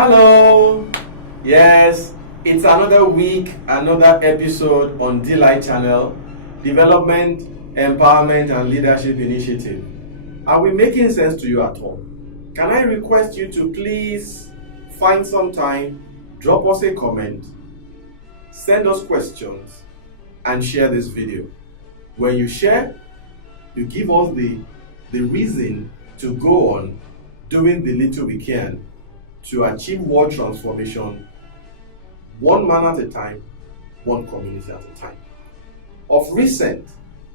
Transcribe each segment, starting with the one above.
Hello. Yes, it's another week, another episode on Delight Channel, Development, Empowerment and Leadership Initiative. Are we making sense to you at all? Can I request you to please find some time, drop us a comment, send us questions, and share this video. When you share, you give us the reason to go on doing the little we can to achieve world transformation, one man at a time, one community at a time. Of recent,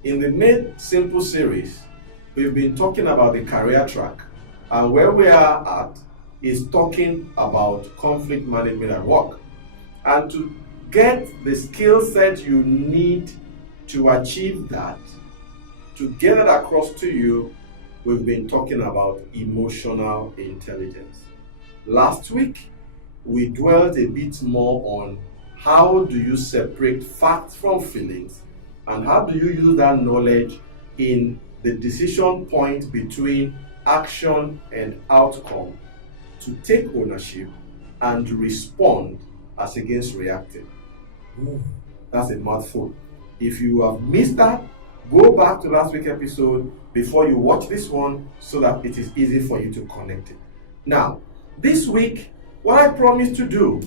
in the Made Simple series, we've been talking about the career track, and where we are at is talking about conflict management at work. And to get the skill set you need to achieve that, to get it across to you, we've been talking about emotional intelligence. Last week, we dwelt a bit more on how do you separate facts from feelings, and how do you use that knowledge in the decision point between action and outcome to take ownership and respond as against reacting. That's a mouthful. If you have missed that, go back to last week's episode before you watch this one so that it is easy for you to connect it. Now, this week, what I promised to do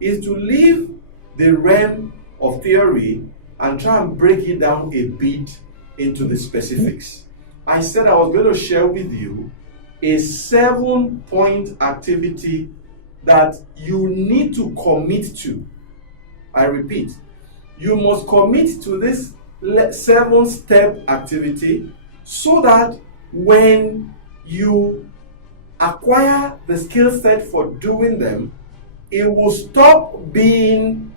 is to leave the realm of theory and try and break it down a bit into the specifics. I said I was going to share with you a 7-point activity that you need to commit to. I repeat, you must commit to this 7-step activity so that when you acquire the skill set for doing them, it will stop being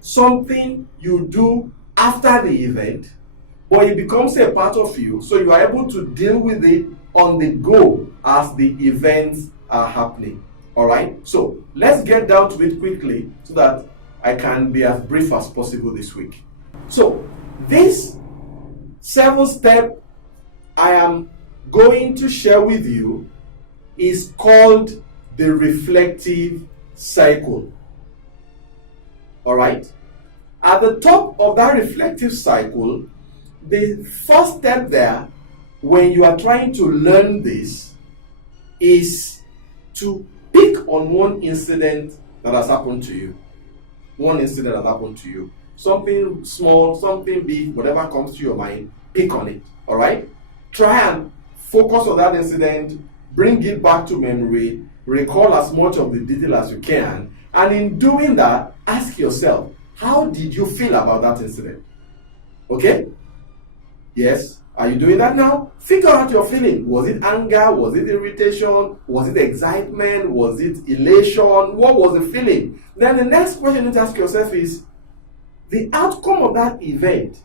something you do after the event, but it becomes a part of you, so you are able to deal with it on the go as the events are happening. All right, so let's get down to it quickly so that I can be as brief as possible this week. So this 7-step I am going to share with you is called the reflective cycle. All right, at the top of that reflective cycle, the first step there, when you are trying to learn this, is to pick on one incident that has happened to you. One incident that happened to you. Something small, something big, whatever comes to your mind, pick on it. All right? Try and focus on that incident, bring it back to memory, recall as much of the detail as you can, and in doing that, ask yourself, how did you feel about that incident? Okay? Yes? Are you doing that now? Figure out your feeling. Was it anger? Was it irritation? Was it excitement? Was it elation? What was the feeling? Then the next question you need to ask yourself is, the outcome of that event,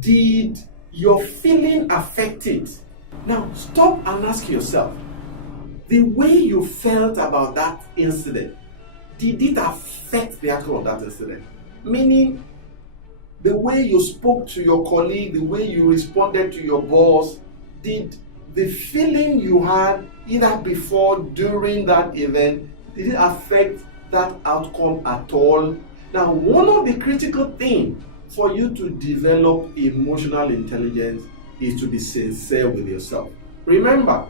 did your feeling affect it? Now, stop and ask yourself, the way you felt about that incident, did it affect the outcome of that incident? Meaning, the way you spoke to your colleague, the way you responded to your boss, did the feeling you had either before, during that event, did it affect that outcome at all? Now, one of the critical things for you to develop emotional intelligence is to be sincere with yourself. Remember,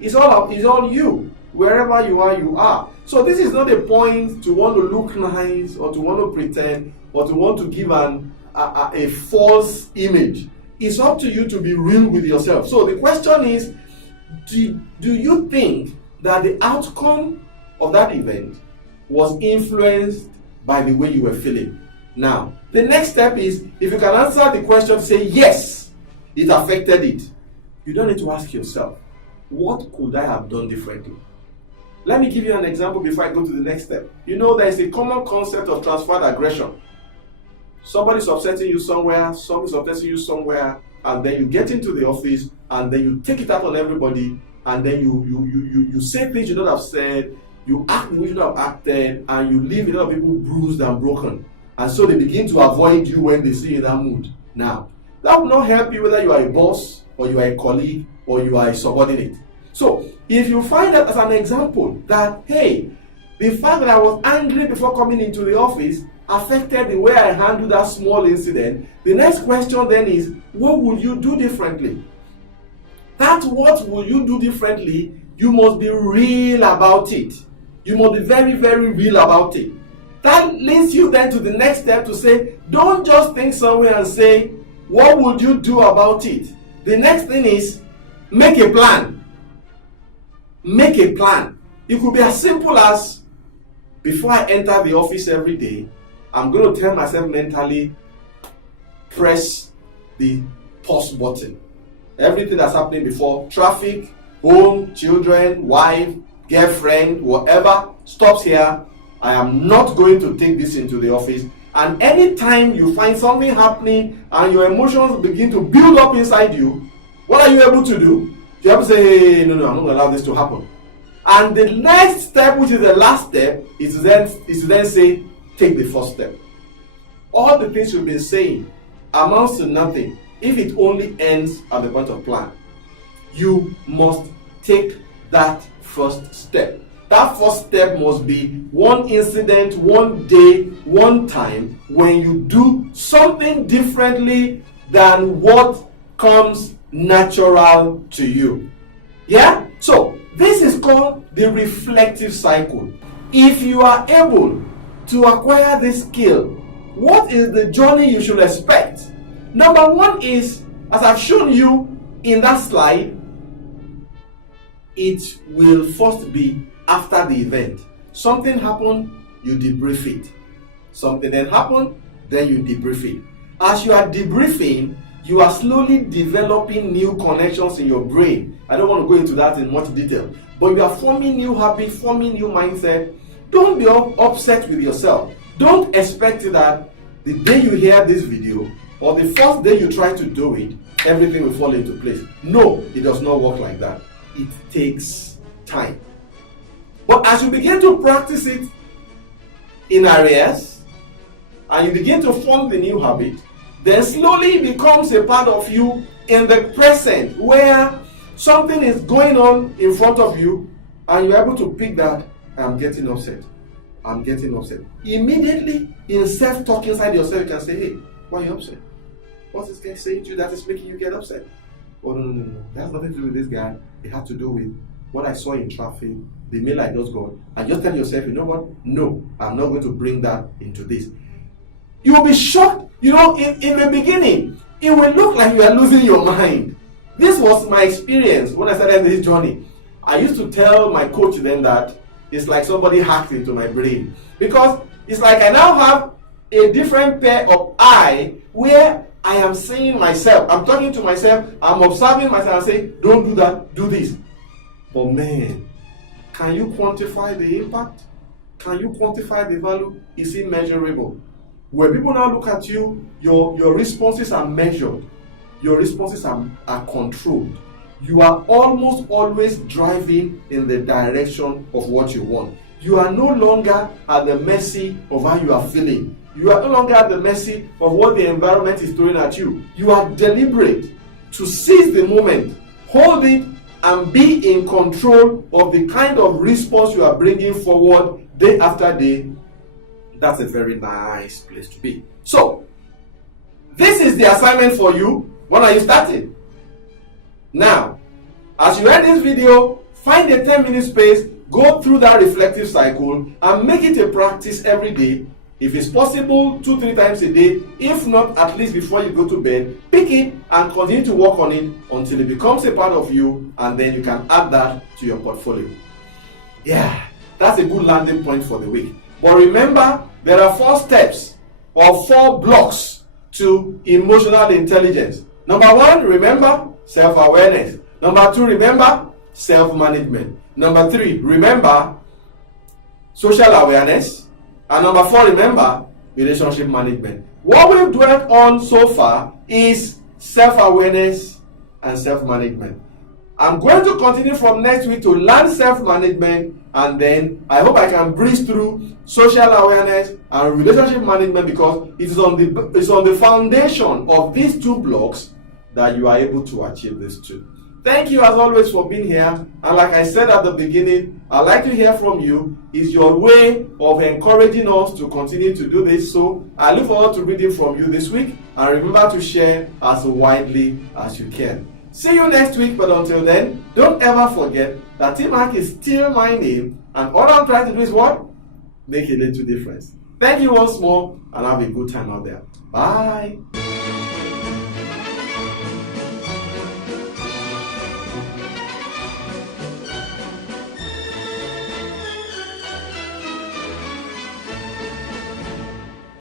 it's all you. Wherever you are, you are. So this is not a point to want to look nice or to want to pretend or to want to give a false image. It's up to you to be real with yourself. So the question is, do you think that the outcome of that event was influenced by the way you were feeling? Now, the next step is, if you can answer the question, say yes, it affected it. You don't need to ask yourself, what could I have done differently? Let me give you an example before I go to the next step. You know, there is a common concept of transferred aggression. Somebody's upsetting you somewhere, somebody's upsetting you somewhere, and then you get into the office and then you take it out on everybody, and then you say things you don't have said, you act the way you don't have acted, and you leave a lot of people bruised and broken. And so they begin to avoid you when they see you in that mood. Now, that will not help you whether you are a boss or you are a colleague or you are a subordinate. So, if you find that as an example that, hey, The fact that I was angry before coming into the office affected the way I handled that small incident. The next question then is, what would you do differently? That what will you do differently, you must be real about it. You must be very, very real about it. That leads you then to the next step to say, don't just think somewhere and say, what would you do about it? The next thing is, make a plan. Make a plan. It could be as simple as, before I enter the office every day, I'm going to tell myself mentally, press the pause button. Everything that's happening before, traffic, home, children, wife, girlfriend, whatever, stops here. I am not going to take this into the office. And anytime you find something happening and your emotions begin to build up inside you, what are you able to do? You have to say, hey, no, I'm not going to allow this to happen. And the next step, which is the last step, is to then say, take the first step. All the things you've been saying amounts to nothing if it only ends at the point of plan. You must take that first step. That first step must be one incident, one day, one time when you do something differently than what comes natural to you. Yeah? So, this is called the reflective cycle. If you are able to acquire this skill, what is the journey you should expect? Number one is, as I've shown you in that slide, it will first be after the event. Something happened, you debrief it. Something then happened, then you debrief it. As you are debriefing, you are slowly developing new connections in your brain. I don't want to go into that in much detail, but you are forming new habits, forming new mindset. Don't be upset with yourself. Don't expect that the day you hear this video or the first day you try to do it, everything will fall into place. No, it does not work like that. It takes time. But as you begin to practice it in areas and you begin to form the new habit, then slowly it becomes a part of you in the present, where something is going on in front of you and you're able to pick that. I'm getting upset. I'm getting upset. Immediately, in self-talk inside yourself, you can say, hey, why are you upset? What's this guy saying to you that is making you get upset? Oh, no. That has nothing to do with this guy. It had to do with what I saw in traffic, the mail I just got. And just tell yourself, you know what? No, I'm not going to bring that into this. You will be shocked. You know, in the beginning, it will look like you are losing your mind. This was my experience when I started this journey. I used to tell my coach then that it's like somebody hacked into my brain. Because it's like I now have a different pair of eyes where I am seeing myself. I'm talking to myself. I'm observing myself and say, don't do that, do this. But man, can you quantify the impact? Can you quantify the value? Is it measurable? When people now look at you, your responses are measured. Your responses are controlled. You are almost always driving in the direction of what you want. You are no longer at the mercy of how you are feeling. You are no longer at the mercy of what the environment is throwing at you. You are deliberate to seize the moment, hold it, and be in control of the kind of response you are bringing forward day after day. That's a very nice place to be. So, this is the assignment for you. When are you starting? Now, as you end this video, find a 10-minute space, go through that reflective cycle, and make it a practice every day. If it's possible, 2-3 times a day. If not, at least before you go to bed, pick it and continue to work on it until it becomes a part of you, and then you can add that to your portfolio. Yeah, that's a good landing point for the week. But remember, there are 4 steps or 4 blocks to emotional intelligence. Number 1, remember, self-awareness. Number 2, remember, self-management. Number 3, remember, social awareness. And number 4, remember, relationship management. What we've dwelt on so far is self-awareness and self-management. I'm going to continue from next week to learn self-management, and then I hope I can breeze through social awareness and relationship management, because it's on the foundation of these 2 blocks that you are able to achieve this too. Thank you as always for being here. And like I said at the beginning, I'd like to hear from you. It's your way of encouraging us to continue to do this. So I look forward to reading from you this week. And remember to share as widely as you can. See you next week, but until then, don't ever forget that T-Mac is still my name, and all I'm trying to do is what? Make a little difference. Thank you once more, and have a good time out there. Bye.